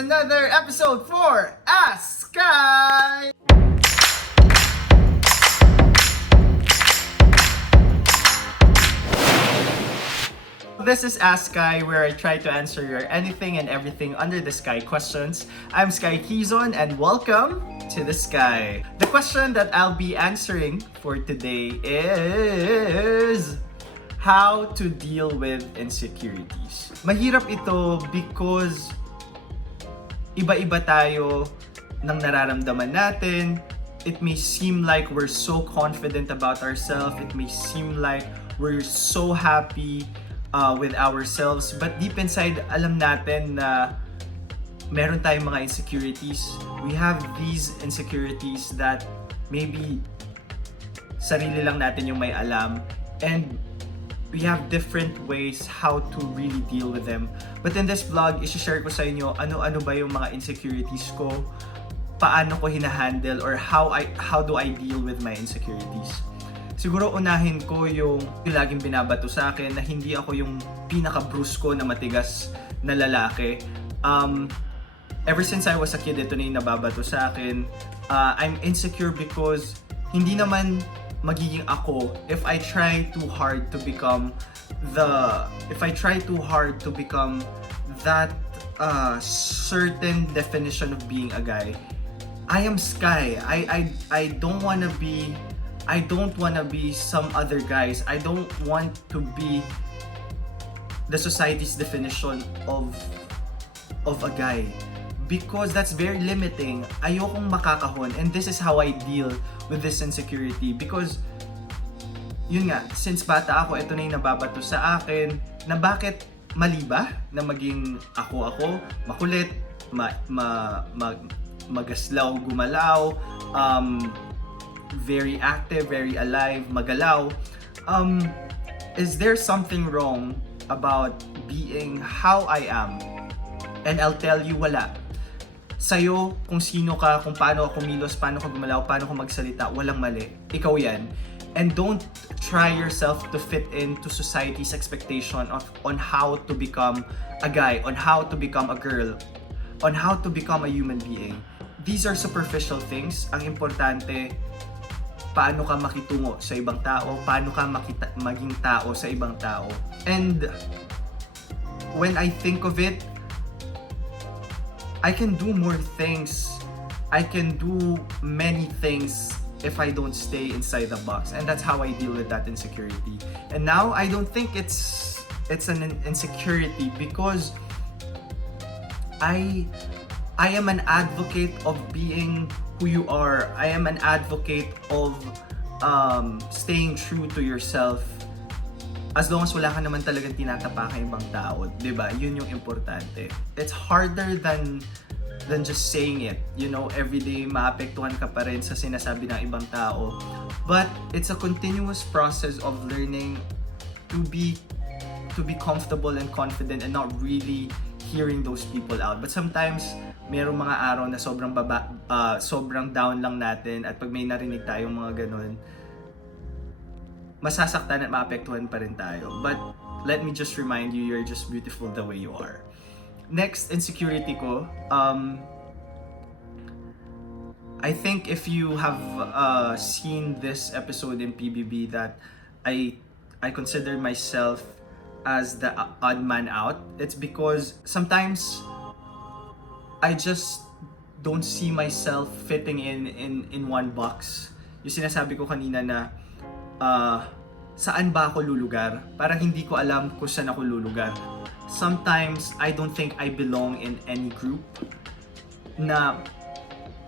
another episode for Ask Sky! This is Ask Sky, where I try to answer your anything and everything under the sky questions. I'm Sky Quizon and welcome to the sky. The question that I'll be answering for today is how to deal with insecurities. Mahirap ito because iba-iba tayo ng nararamdaman natin. It may seem like we're so confident about ourselves. It may seem like we're so happy with ourselves, but deep inside, alam natin na meron tayong mga insecurities. We have these insecurities that maybe sarili lang natin yung may alam, and we have different ways how to really deal with them. But in this vlog, i-share ko sa inyo ano-ano ba yung mga insecurities ko, paano ko hinahandle, or how do I deal with my insecurities. Siguro unahin ko yung laging binabato sa akin na hindi ako yung pinaka-brusko na matigas na lalaki. Ever since I was a kid, ito na yung nababato sa akin. I'm insecure because hindi naman magiging ako if I try too hard to become that certain definition of being a guy. I am Sky. I don't wanna be some other guys. I don't want to be the society's definition of a guy, because that's very limiting. Ayokong makakahon, and this is how I deal with this insecurity, because yun nga, since bata ako, ito na yung nababato sa akin na bakit mali ba na maging ako, makulit, magaslaw, gumalaw, very active, very alive, magalaw. Is there something wrong about being how I am? And I'll tell you, wala. Sa'yo, kung sino ka, kung paano ka kumilos, paano ka gumalaw, paano ka magsalita, walang mali. Ikaw yan. And don't try yourself to fit into society's expectation on how to become a guy, on how to become a girl, on how to become a human being. These are superficial things. Ang importante, paano ka makitungo sa ibang tao, paano ka maging tao sa ibang tao. And when I think of it, I can do more things. I can do many things if I don't stay inside the box. And that's how I deal with that insecurity. And now I don't think it's an insecurity, because I am an advocate of being who you are. I am an advocate of staying true to yourself. As long as wala ka naman talagang tinatapakang ibang tao, diba? Yun yung importante. It's harder than just saying it. You know, everyday maapektuhan ka pa rin sa sinasabi ng ibang tao. But it's a continuous process of learning to be comfortable and confident and not really hearing those people out. But sometimes merong mga araw na sobrang down lang natin, at pag may narinig tayong mga ganun, masasaktan at maapektuhan pa rin tayo. But let me just remind you, you're just beautiful the way you are. Next insecurity ko, I think if you have seen this episode in PBB, that I consider myself as the odd man out. It's because sometimes I just don't see myself fitting in one box. Yung sinasabi ko kanina na saan ba ako lulugar? Parang hindi ko alam kung saan ako lulugar. Sometimes I don't think I belong in any group. Na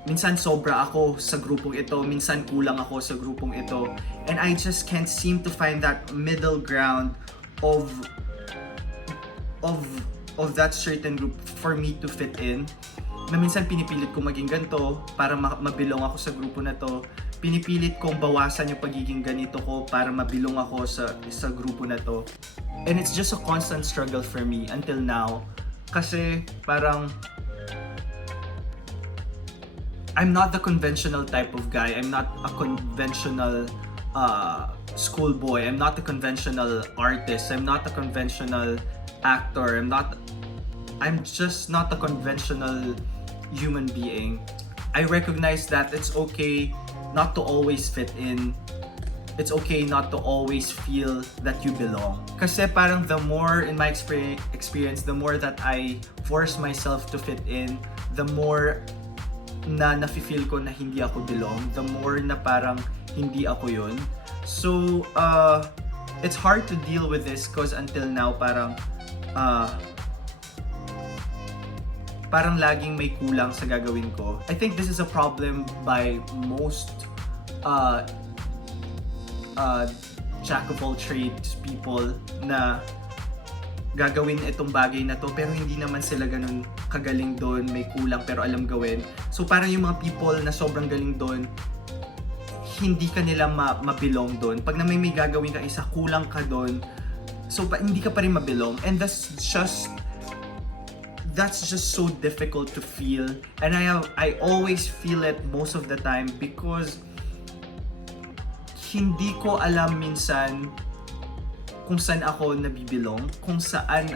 minsan sobra ako sa grupong ito, minsan kulang ako sa grupong ito. And I just can't seem to find that middle ground of that certain group for me to fit in. Na minsan pinipilit kong maging ganito para mabilong ako sa grupo na to. Pinipilit kong bawasan yung pagiging ganito ko para mabilong ako sa grupo na to. And it's just a constant struggle for me until now. Kasi parang I'm not the conventional type of guy. I'm not a conventional schoolboy. I'm not a conventional artist. I'm not a conventional actor. I'm just not a conventional human being. I recognize that it's okay not to always fit in. It's okay not to always feel that you belong. Kasi parang the more in my experience, the more that I force myself to fit in, the more na nafe-feel ko na hindi ako belong, the more na parang hindi ako yun. So, it's hard to deal with this because until now parang laging may kulang sa gagawin ko. I think this is a problem by most jack of all trades people na gagawin itong bagay na to pero hindi naman sila ganun kagaling doon, may kulang pero alam gawin. So parang yung mga people na sobrang galing doon, hindi ka nila mabilong doon. Pag na may gagawin ka isa, kulang ka doon, so hindi ka pa rin mabilong. And that's just so difficult to feel. And I always feel it most of the time because hindi ko alam minsan kung saan ako nabibilong, kung saan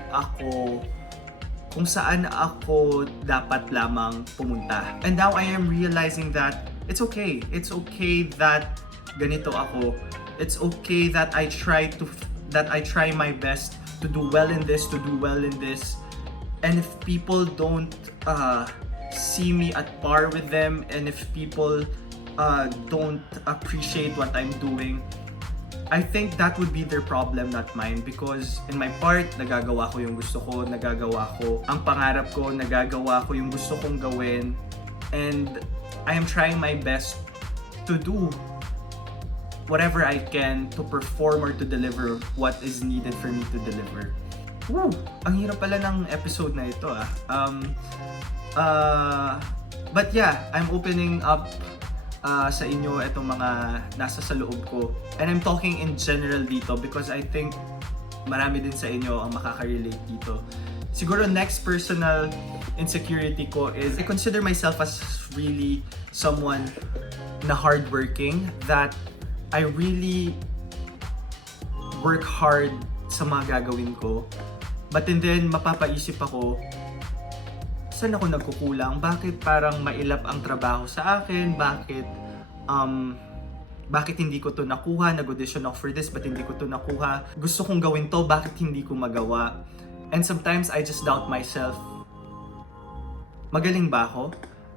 ako dapat lamang pumunta. And now I am realizing that it's okay. It's okay that ganito ako. It's okay that I try my best to do well in this, And if people don't see me at par with them, and if people don't appreciate what I'm doing, I think that would be their problem, not mine. Because in my part, nagagawa ko yung gusto ko, nagagawa ko ang pangarap ko, nagagawa ko yung gusto kong gawin, and I am trying my best to do whatever I can to perform or to deliver what is needed for me to deliver. Woo! Ang hirap pala ng episode na ito But yeah, I'm opening up sa inyo itong mga nasa sa loob ko. And I'm talking in general dito because I think marami din sa inyo ang makaka-relate dito. Siguro next personal insecurity ko is I consider myself as really someone na hardworking, that I really work hard sa mga gagawin ko. But then mapapaisip ako, saan ako nagkukulang? Bakit parang mailap ang trabaho sa akin? Bakit hindi ko to nakuha? Nag-audition ako for this, but hindi ko to nakuha. Gusto kong gawin to, bakit hindi ko magawa? And sometimes I just doubt myself. Magaling ba ako?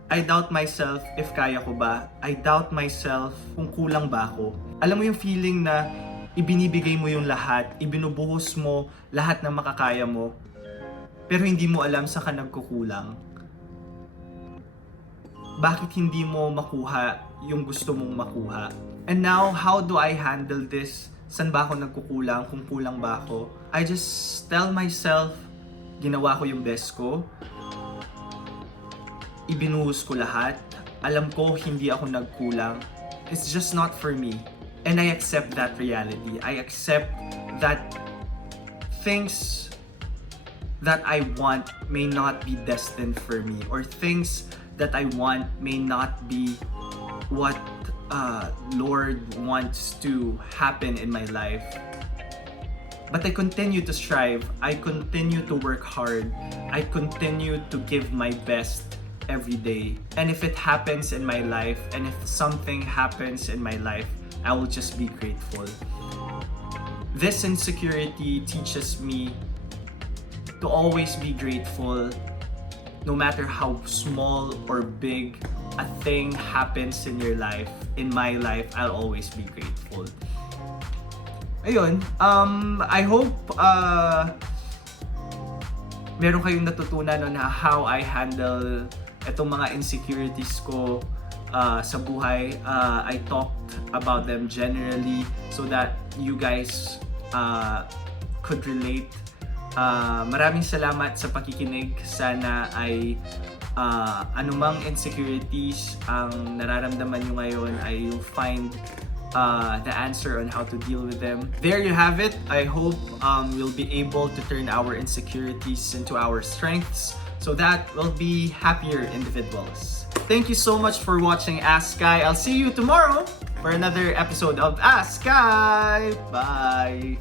I doubt myself if kaya ko ba? I doubt myself kung kulang ba ako? Alam mo yung feeling na ibinibigay mo yung lahat, ibinubuhos mo lahat ng makakaya mo, pero hindi mo alam saan ka nagkukulang. Bakit hindi mo makuha yung gusto mong makuha? And now, how do I handle this? Saan ba ako nagkukulang? Kung kulang ba ako? I just tell myself, ginawa ko yung best ko. Ibinuhos ko lahat. Alam ko hindi ako nagkulang. It's just not for me. And I accept that reality. I accept that things that I want may not be destined for me, or things that I want may not be what Lord wants to happen in my life. But I continue to strive. I continue to work hard. I continue to give my best every day. And if it happens in my life, and if something happens in my life, I will just be grateful. This insecurity teaches me to always be grateful, no matter how small or big a thing happens in your life. In my life, I'll always be grateful. Ayun, I hope meron kayong natutunan on how I handle itong mga insecurities ko sa buhay. I talked about them generally so that you guys could relate. Maraming salamat sa pakikinig. Sana ay anumang insecurities ang nararamdaman nyo ngayon ay you'll find the answer on how to deal with them. There you have it. I hope we'll be able to turn our insecurities into our strengths so that we'll be happier individuals. Thank you so much for watching Ask Sky. I'll see you tomorrow for another episode of Ask Sky. Bye!